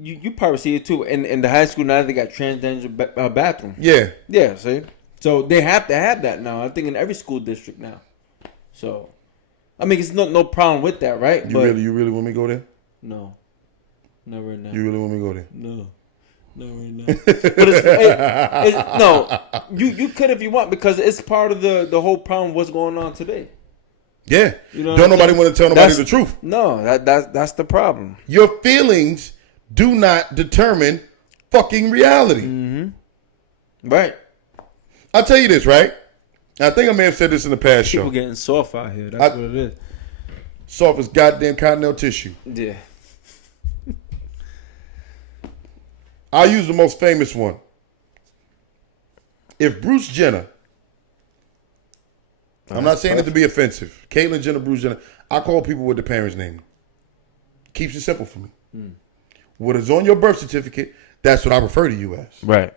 you probably see it too. In the high school now, they got transgender bathroom. Yeah. See, so they have to have that now. I think in every school district now. So, I mean, it's no problem with that, right? You really want me to go there? No, not right now. You really want me to go there? No. Not right now. But no, you could if you want, because it's part of the whole problem. What's going on today? Yeah, you know don't nobody want to tell nobody the truth. No, that's the problem. Your feelings do not determine fucking reality. Mm-hmm. Right. I'll tell you this, right? I think I may have said this in the past show. People getting soft out here. That's what it is. Soft as goddamn cottonelle tissue. Yeah. I'll use the most famous one. If Bruce Jenner, I'm not saying it to be offensive. Caitlyn Jenner, Bruce Jenner. I call people with the parents' name. Keeps it simple for me. What is on your birth certificate, that's what I refer to you as. Right.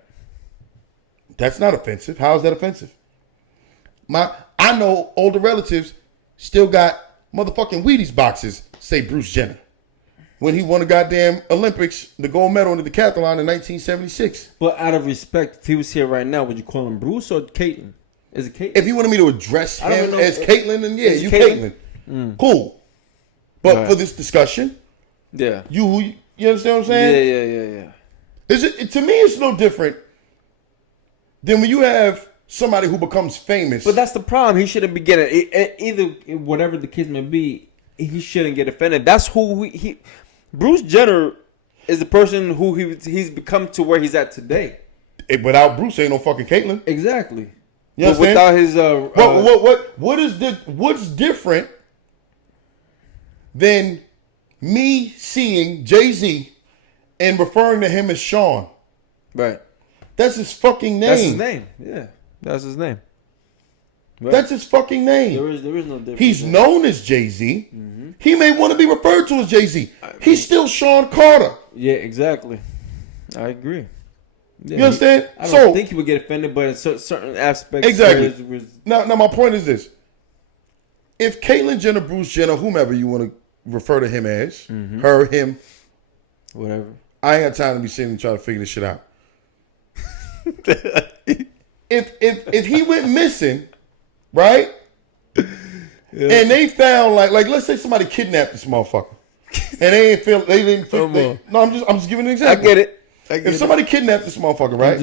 That's not offensive. How is that offensive? I know older relatives still got motherfucking Wheaties boxes say Bruce Jenner. When he won the goddamn Olympics, the gold medal in the decathlon in 1976. But out of respect, if he was here right now, would you call him Bruce or Caitlyn? Is it Caitlyn? If you wanted me to address him as Caitlyn, then yeah, you Caitlyn. Cool. But for this discussion, you understand what I'm saying? Yeah. To me, it's no different than when you have somebody who becomes famous. But that's the problem. He shouldn't be getting either. Whatever the case may be, he shouldn't get offended. That's who he. Bruce Jenner is the person who he's become to where he's at today. Without Bruce, ain't no fucking Caitlyn. Exactly. You know but without his what's different than me seeing Jay-Z and referring to him as Sean? Right. That's his fucking name. That's his name. Yeah. That's his name. Right. That's his fucking name. There is no difference. He's known as Jay-Z. Mm-hmm. He may want to be referred to as Jay-Z. He's still Sean Carter. Yeah, exactly. I agree. Yeah, you understand? I don't think he would get offended, but in certain aspects. Exactly. Now, my point is this. If Caitlyn Jenner, Bruce Jenner, whomever you want to refer to him as, her, him, whatever. I ain't got time to be sitting and trying to figure this shit out. If he went missing, right? Yeah. And they found like let's say somebody kidnapped this motherfucker, and they didn't feel. No, I'm just giving an example. I get it. If somebody kidnapped this motherfucker, right?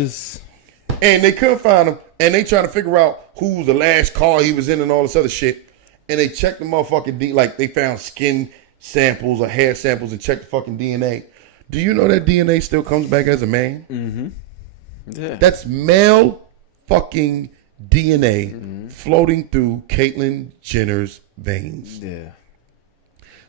And they couldn't find him, and they trying to figure out who the last car he was in and all this other shit, and they checked the motherfucking like they found skin samples or hair samples and checked the fucking DNA. Do you know that DNA still comes back as a man? Mm-hmm. Yeah. That's male fucking DNA floating through Caitlyn Jenner's veins. Yeah.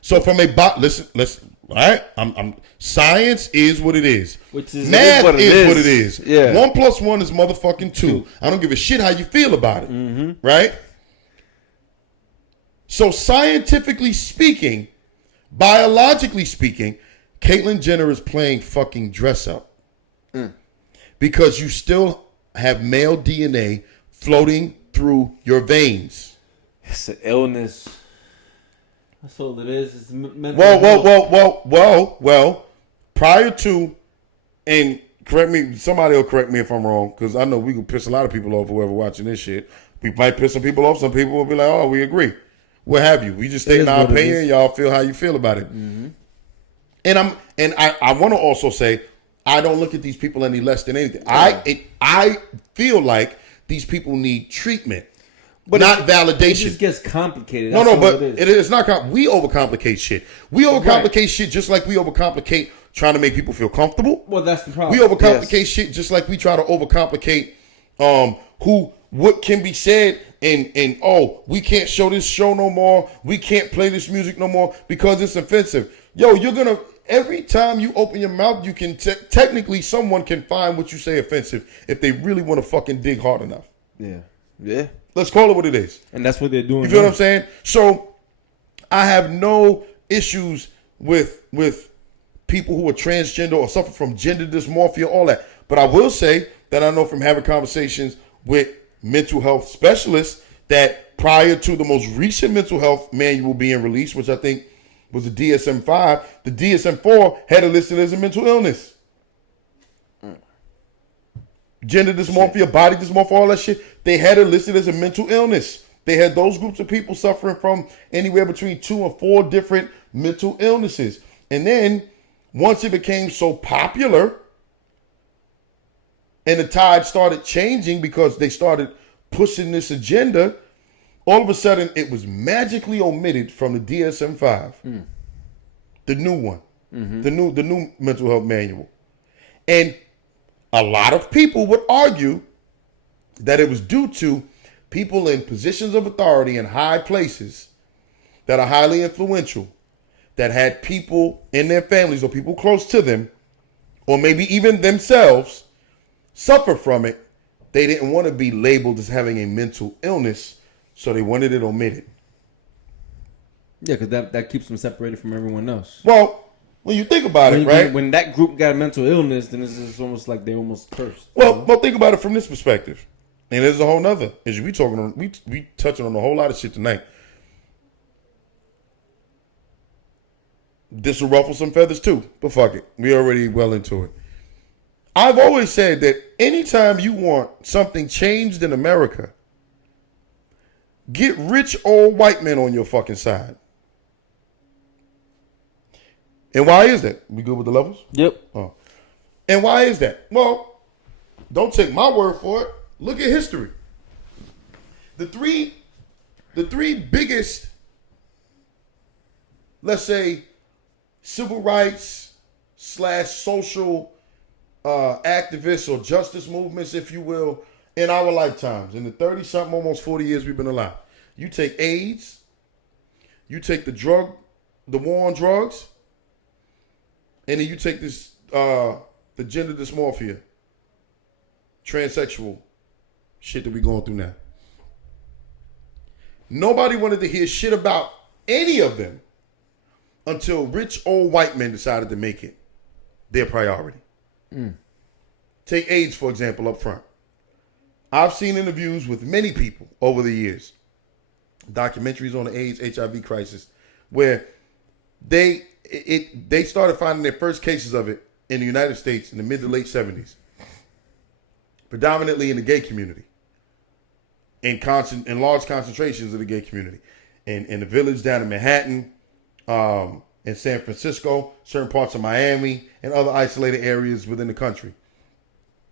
So from listen, all right. I'm science is what it is. Which is math what it is. Yeah. 1 + 1 is motherfucking 2. I don't give a shit how you feel about it. Right? So scientifically speaking, biologically speaking, Caitlyn Jenner is playing fucking dress up. Because you still have male DNA floating through your veins. It's an illness. That's all it is. It's mental Well. Prior to, and correct me, somebody will correct me if I'm wrong, because I know we can piss a lot of people off, whoever watching this shit. We might piss some people off. Some people will be like, oh, we agree. What have you? We just stating our opinion. Y'all feel how you feel about it. And I want to also say, I don't look at these people any less than anything. I feel like these people need treatment, but not validation. It just gets complicated. But it's not. We overcomplicate shit. We overcomplicate shit just like we overcomplicate trying to make people feel comfortable. Well, that's the problem. We overcomplicate shit just like we try to overcomplicate what can be said and we can't show this show no more. We can't play this music no more because it's offensive. Yo, you're gonna. Every time you open your mouth, you can technically someone can find what you say offensive if they really want to fucking dig hard enough. Yeah. Let's call it what it is. And that's what they're doing. You feel what I'm saying? So I have no issues with people who are transgender or suffer from gender dysmorphia, all that. But I will say that I know from having conversations with mental health specialists that prior to the most recent mental health manual being released, which I think was the DSM-5. The DSM-4 had it listed as a mental illness. Gender dysmorphia, body dysmorphia, all that shit, they had it listed as a mental illness. They had those groups of people suffering from anywhere between 2 and 4 different mental illnesses. And then once it became so popular and the tide started changing because they started pushing this agenda, all of a sudden it was magically omitted from the DSM-5. The new one. The new mental health manual. And a lot of people would argue that it was due to people in positions of authority in high places that are highly influential, that had people in their families or people close to them, or maybe even themselves, suffer from it. They didn't want to be labeled as having a mental illness, so they wanted it omitted. Yeah, because that keeps them separated from everyone else. Well, when you think about it, right? When that group got a mental illness, then it's almost like they almost cursed. Well, think about it from this perspective. And there's a whole nother issue. We touching on a whole lot of shit tonight. This will ruffle some feathers too, but fuck it. We already well into it. I've always said that anytime you want something changed in America, get rich old white men on your fucking side. And why is that? We good with the levels? Yep. Oh. And why is that? Well, don't take my word for it. Look at history. The three biggest, let's say, civil rights / social activists or justice movements, if you will, in our lifetimes, in the 30-something, almost 40 years we've been alive. You take AIDS, you take the war on drugs, and then you take this, the gender dysmorphia, transsexual shit that we going through now. Nobody wanted to hear shit about any of them until rich old white men decided to make it their priority. Take AIDS, for example, up front. I've seen interviews with many people over the years, documentaries on the AIDS, HIV crisis, where they started finding their first cases of it in the United States in the mid to late 70s, predominantly in the gay community, in large concentrations of the gay community, in the village down in Manhattan, in San Francisco, certain parts of Miami, and other isolated areas within the country.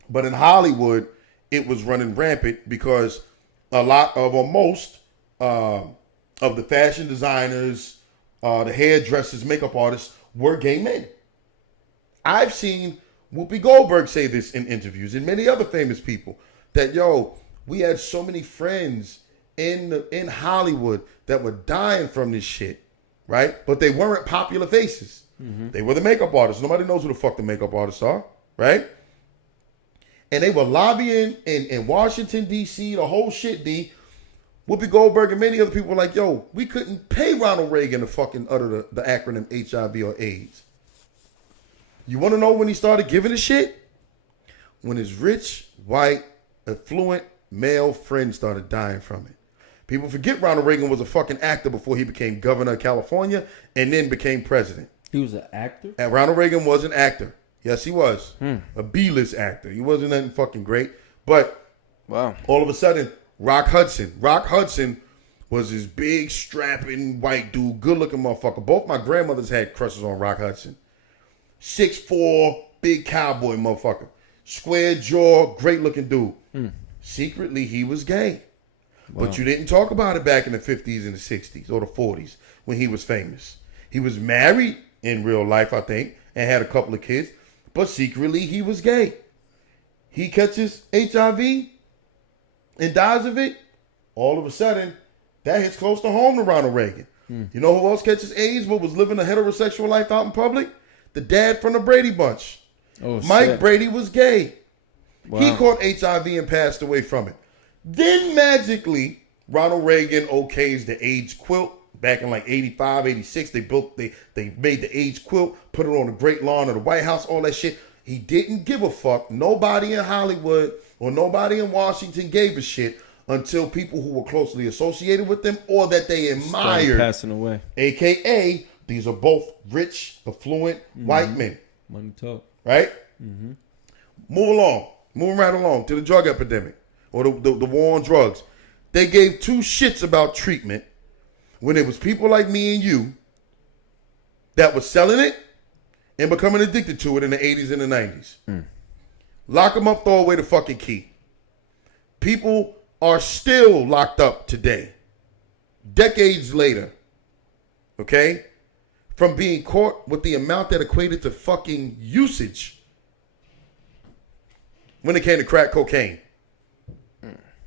But in Hollywood, it was running rampant because most of the fashion designers, the hairdressers, makeup artists were gay men. I've seen Whoopi Goldberg say this in interviews and many other famous people that, we had so many friends in Hollywood that were dying from this shit, right? But they weren't popular faces. They were the makeup artists. Nobody knows who the fuck the makeup artists are, right? And they were lobbying in Washington, D.C., the whole shit, D. Whoopi Goldberg and many other people were like, we couldn't pay Ronald Reagan to fucking utter the acronym HIV or AIDS. You want to know when he started giving a shit? When his rich, white, affluent male friends started dying from it. People forget Ronald Reagan was a fucking actor before he became governor of California and then became president. He was an actor? And Ronald Reagan was an actor. Yes, he was. A B-list actor. He wasn't nothing fucking great. But wow, all of a sudden, Rock Hudson was this big, strapping white dude, good-looking motherfucker. Both my grandmothers had crushes on Rock Hudson. 6'4", big cowboy motherfucker. Square jaw, great-looking dude. Secretly, he was gay. Wow. But you didn't talk about it back in the 50s and the 60s or the 40s when he was famous. He was married in real life, I think, and had a couple of kids. But secretly, he was gay. He catches HIV and dies of it. All of a sudden, that hits close to home to Ronald Reagan. You know who else catches AIDS but was living a heterosexual life out in public? The dad from the Brady Bunch. Mike Brady was gay. Wow. He caught HIV and passed away from it. Then magically, Ronald Reagan okays the AIDS quilt. Back in like 85, 86, they made the AIDS quilt, put it on the Great Lawn of the White House, all that shit. He didn't give a fuck. Nobody in Hollywood or nobody in Washington gave a shit until people who were closely associated with them or that they admired passing away. AKA These are both rich, affluent white men. Money talk. Right? Moving right along to the drug epidemic or the war on drugs. They gave two shits about treatment when it was people like me and you that was selling it and becoming addicted to it in the 80s and the 90s. Lock them up, throw away the fucking key. People are still locked up today, decades later, okay, from being caught with the amount that equated to fucking usage when it came to crack cocaine.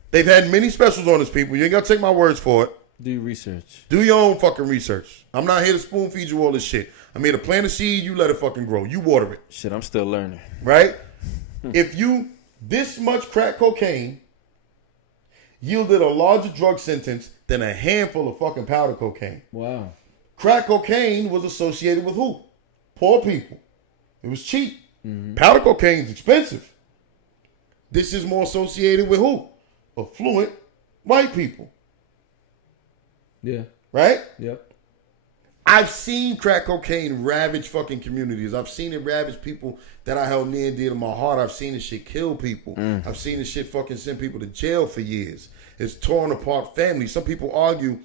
They've had many specials on this, people. You ain't got to take my words for it. Do your research. Do your own fucking research. I'm not here to spoon feed you all this shit. I'm here to plant a seed, you let it fucking grow. You water it. Shit, I'm still learning. Right? If you, this much crack cocaine yielded a larger drug sentence than a handful of fucking powder cocaine. Wow. Crack cocaine was associated with who? Poor people. It was cheap. Powder cocaine is expensive. This is more associated with who? Affluent white people. Yeah. Right? Yep. I've seen crack cocaine ravage fucking communities. I've seen it ravage people that I held near and dear to my heart. I've seen this shit kill people. I've seen this shit fucking send people to jail for years. It's torn apart families. Some people argue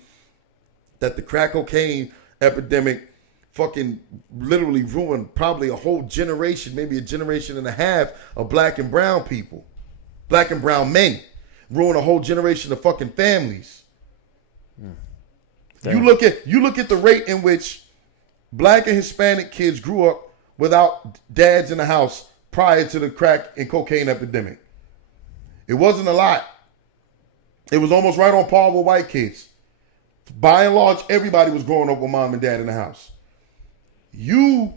that the crack cocaine epidemic fucking literally ruined probably a whole generation, maybe a generation and a half of black and brown people. Black and brown men. Ruined a whole generation of fucking families. You look at the rate in which black and Hispanic kids grew up without dads in the house prior to the crack and cocaine epidemic. It wasn't a lot. It was almost right on par with white kids. By and large, everybody was growing up with mom and dad in the house. You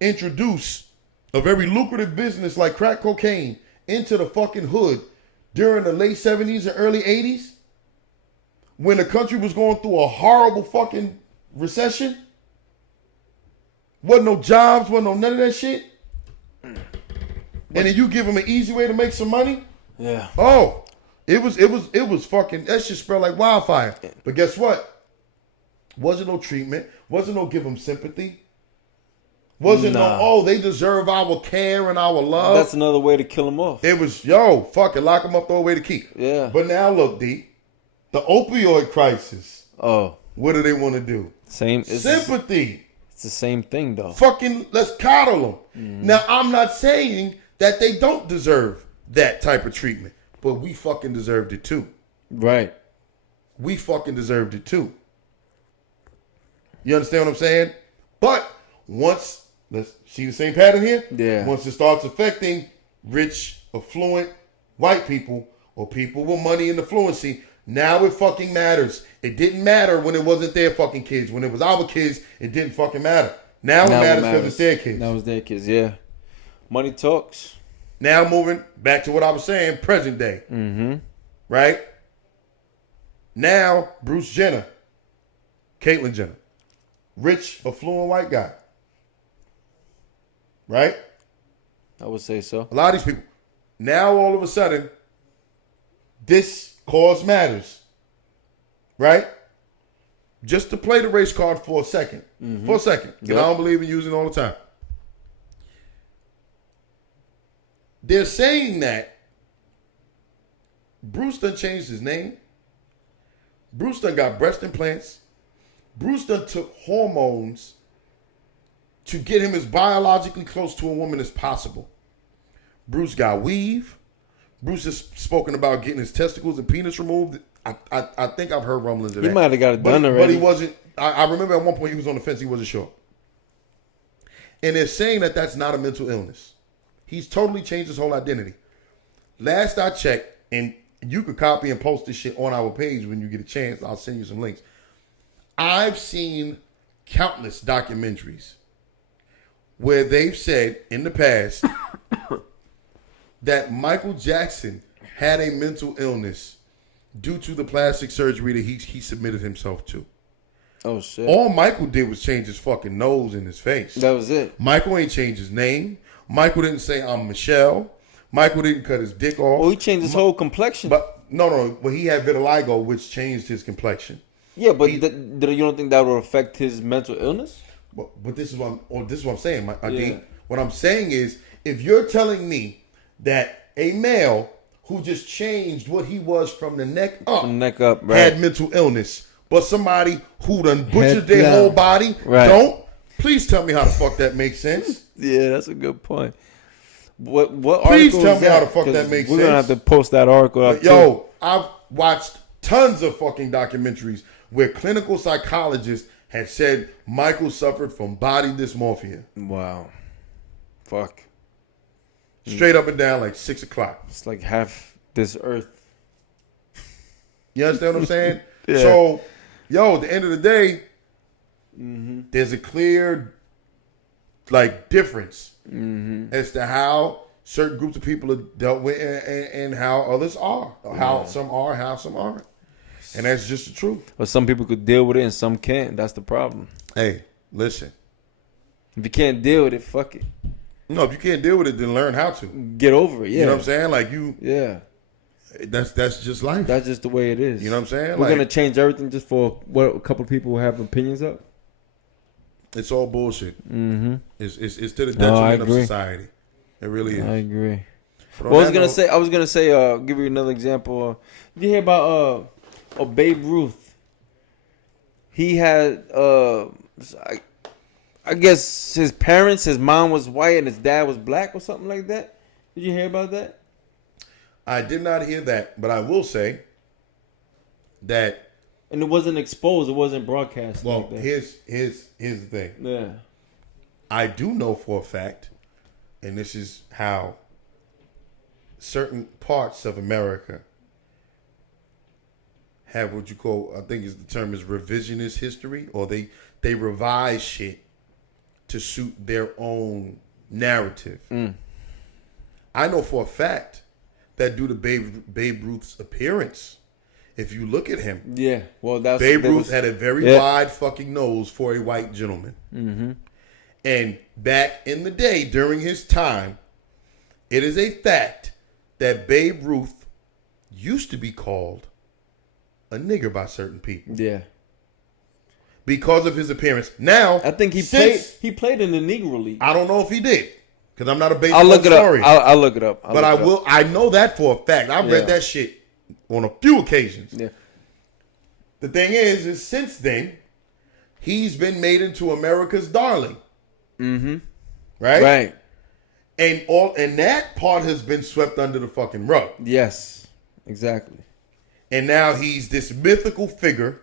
introduce a very lucrative business like crack cocaine into the fucking hood during the late 70s and early 80s, when the country was going through a horrible fucking recession. Wasn't no jobs, wasn't no none of that shit. And then you give them an easy way to make some money. Yeah. Oh, it was fucking, that shit spread like wildfire. But guess what? Wasn't no treatment. Wasn't no give them sympathy. Wasn't no, oh, they deserve our care and our love. That's another way to kill them off. It was, yo, fuck it, lock them up, throw away the key. Yeah. But now look, D, the opioid crisis. Oh. What do they want to do? Same. Sympathy. It's the same thing, though. Fucking, let's coddle them. Now, I'm not saying that they don't deserve that type of treatment, but we fucking deserved it too. Right. We fucking deserved it too. You understand what I'm saying? But once, let's see the same pattern here? Yeah. Once it starts affecting rich, affluent, white people or people with money and affluency, now it fucking matters. It didn't matter when it wasn't their fucking kids. When it was our kids, it didn't fucking matter. Now it matters because it's their kids. Now it's their kids, yeah. Money talks. Now moving back to what I was saying, present day. Right? Now, Bruce Jenner, Caitlyn Jenner, rich, affluent white guy. Right? I would say so. A lot of these people. Now all of a sudden, this cause matters. Right? Just to play the race card for a second. For a second. Because I don't believe in using it all the time. They're saying that Bruce done changed his name. Bruce done got breast implants. Bruce done took hormones to get him as biologically close to a woman as possible. Bruce got weave. Bruce has spoken about getting his testicles and penis removed. I think I've heard rumblings of that. He might have got it done already. But he wasn't. I remember at one point he was on the fence. He wasn't sure. And they're saying that that's not a mental illness. He's totally changed his whole identity. Last I checked, and you could copy and post this shit on our page when you get a chance. I'll send you some links. I've seen countless documentaries where they've said in the past that Michael Jackson had a mental illness due to the plastic surgery that he submitted himself to. Oh, shit. All Michael did was change his fucking nose and his face. That was it. Michael ain't changed his name. Michael didn't say, I'm Michelle. Michael didn't cut his dick off. Oh, he changed his whole complexion. But no. Well, he had vitiligo, which changed his complexion. Yeah, but you don't think that would affect his mental illness? But this is what I'm saying, my Yeah. D. What I'm saying is, if you're telling me that a male who just changed what he was from the neck up, From neck up, right. had mental illness, but somebody who done butchered Head their down. whole body Right. don't, please tell me how the fuck that makes sense. Yeah, that's a good point. What Please article tell is me how that? the fuck that 'Cause makes we're gonna have sense. to post that article up too. Yo, I've watched tons of fucking documentaries where clinical psychologists had said Michael suffered from body dysmorphia. Wow. Fuck. Straight up and down, like 6 o'clock. It's like half this earth. You understand what I'm saying? Yeah. So, yo, at the end of the day, Mm-hmm. there's a clear, like, difference Mm-hmm. as to how certain groups of people are dealt with and how others are. How some are, how some aren't. And that's just the truth. But some people could deal with it and some can't. That's the problem. Hey, listen. If you can't deal with it, fuck it. No, if you can't deal with it, then learn how to. Get over it. Yeah. You know what I'm saying? Like, Yeah. that's just life. That's just the way it is. You know what I'm saying? We're Like, gonna change everything just for what a couple of people have opinions of. it's all bullshit. Mm-hmm. It's to the No, I detriment of agree. society. It really is. I agree. But on Well, I was that gonna note- say. I was gonna say. Give you another example. Did you hear about Babe Ruth? He had I guess his parents, his mom was white and his dad was black or something like that. Did you hear about that? I did not hear that, but I will say that. And it wasn't exposed. It wasn't broadcast. Well, like that. here's the thing. Yeah. I do know for a fact, and this is how certain parts of America have what you call, I think is the term is revisionist history, or they revise shit to suit their own narrative. I know for a fact that due to Babe Ruth's appearance, if you look at him, Yeah. Well, that's Babe that Ruth was- had a very Yeah. wide fucking nose for a white gentleman. Mm-hmm. And back in the day, during his time, it is a fact that Babe Ruth used to be called a nigger by certain people Yeah. because of his appearance. Now, I think he since- played in the Negro League. I don't know if he did because I'm not a baseball I'll look it historian. up. I'll look it up. But I will. I know that for a fact. I've read Yeah. that shit on a few occasions. Yeah. The thing is since then, he's been made into America's darling. Mm-hmm. Right? Right. And that part has been swept under the fucking rug. Yes. Exactly. And now he's this mythical figure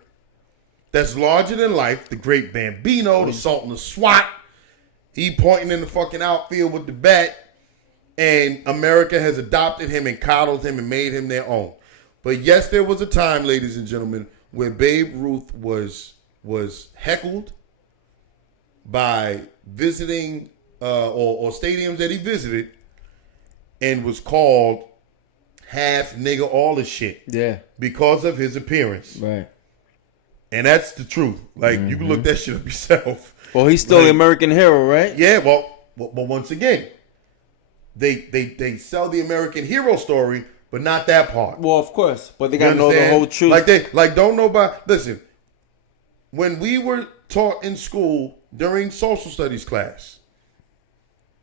that's larger than life, the great Bambino, the Sultan of SWAT. He pointing in the fucking outfield with the bat. And America has adopted him and coddled him and made him their own. But yes, there was a time, ladies and gentlemen, where Babe Ruth was heckled by visiting or stadiums that he visited and was called half nigger, all this shit Yeah. because of his appearance. Right. And that's the truth. Like, you can look that shit up yourself. Well, he's still Like- the American hero, right? Yeah, well, once again, they sell the American hero story, but not that part. Well, of course, but they You gotta know the understand? whole truth. Don't know about. Listen, when we were taught in school during social studies class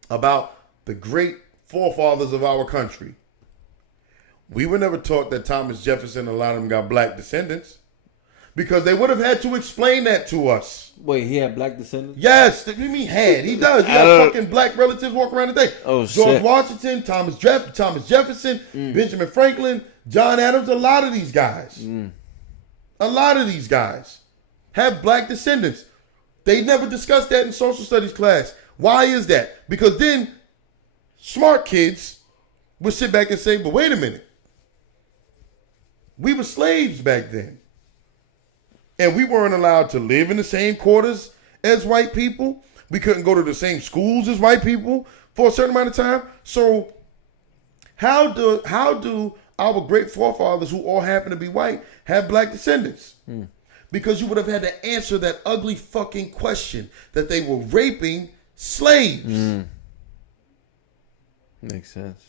about the great forefathers of our country, we were never taught that Thomas Jefferson and a lot of them got black descendants because they would have had to explain that to us. Wait, he had black descendants? Yes, what do you mean had? He does. He has fucking black relatives walking around today. Oh, George shit. Washington, Thomas Jefferson, Benjamin Franklin, John Adams. A lot of these guys, a lot of these guys have black descendants. They never discussed that in social studies class. Why is that? Because then smart kids would sit back and say, "But wait a minute, we were slaves back then." And we weren't allowed to live in the same quarters as white people. We couldn't go to the same schools as white people for a certain amount of time. So how do our great forefathers, who all happen to be white, have black descendants? Because you would have had to answer that ugly fucking question that they were raping slaves. Makes sense.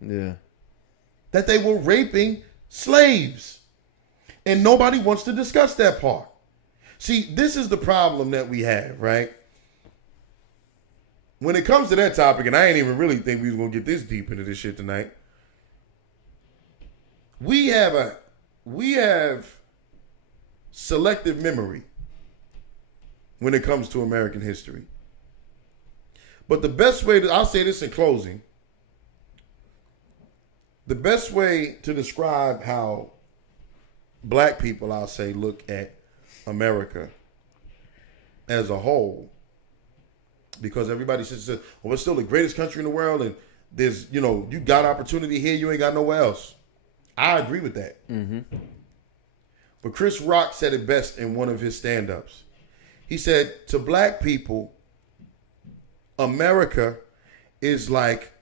Yeah. That they were raping slaves. And nobody wants to discuss that part. See, this is the problem that we have, right? When it comes to that topic, and I ain't even really think we was gonna get this deep into this shit tonight. We have selective memory when it comes to American history. But the best way I'll say this in closing. The best way to describe how black people, I'll say, look at America as a whole, because everybody says, well, it's still the greatest country in the world, and there's, you got opportunity here, you ain't got nowhere else. I agree with that. Mm-hmm. But Chris Rock said it best in one of his stand-ups. He said, to black people, America is like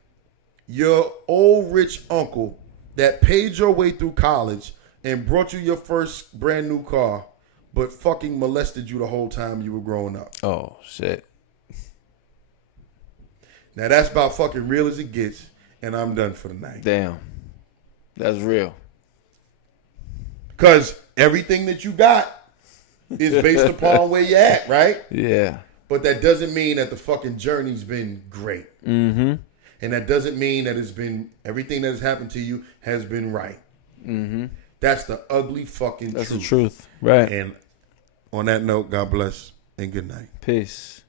your old rich uncle that paid your way through college and brought you your first brand new car, but fucking molested you the whole time you were growing up. Oh, shit. Now that's about fucking real as it gets, and I'm done for the night. Damn. That's real. Because everything that you got is based upon where you're at, right? Yeah. But that doesn't mean that the fucking journey's been great. Mm-hmm. And that doesn't mean that it's been, everything that has happened to you has been right. Mm-hmm. That's the ugly fucking That's truth. the truth. Right. And on that note, God bless and good night. Peace.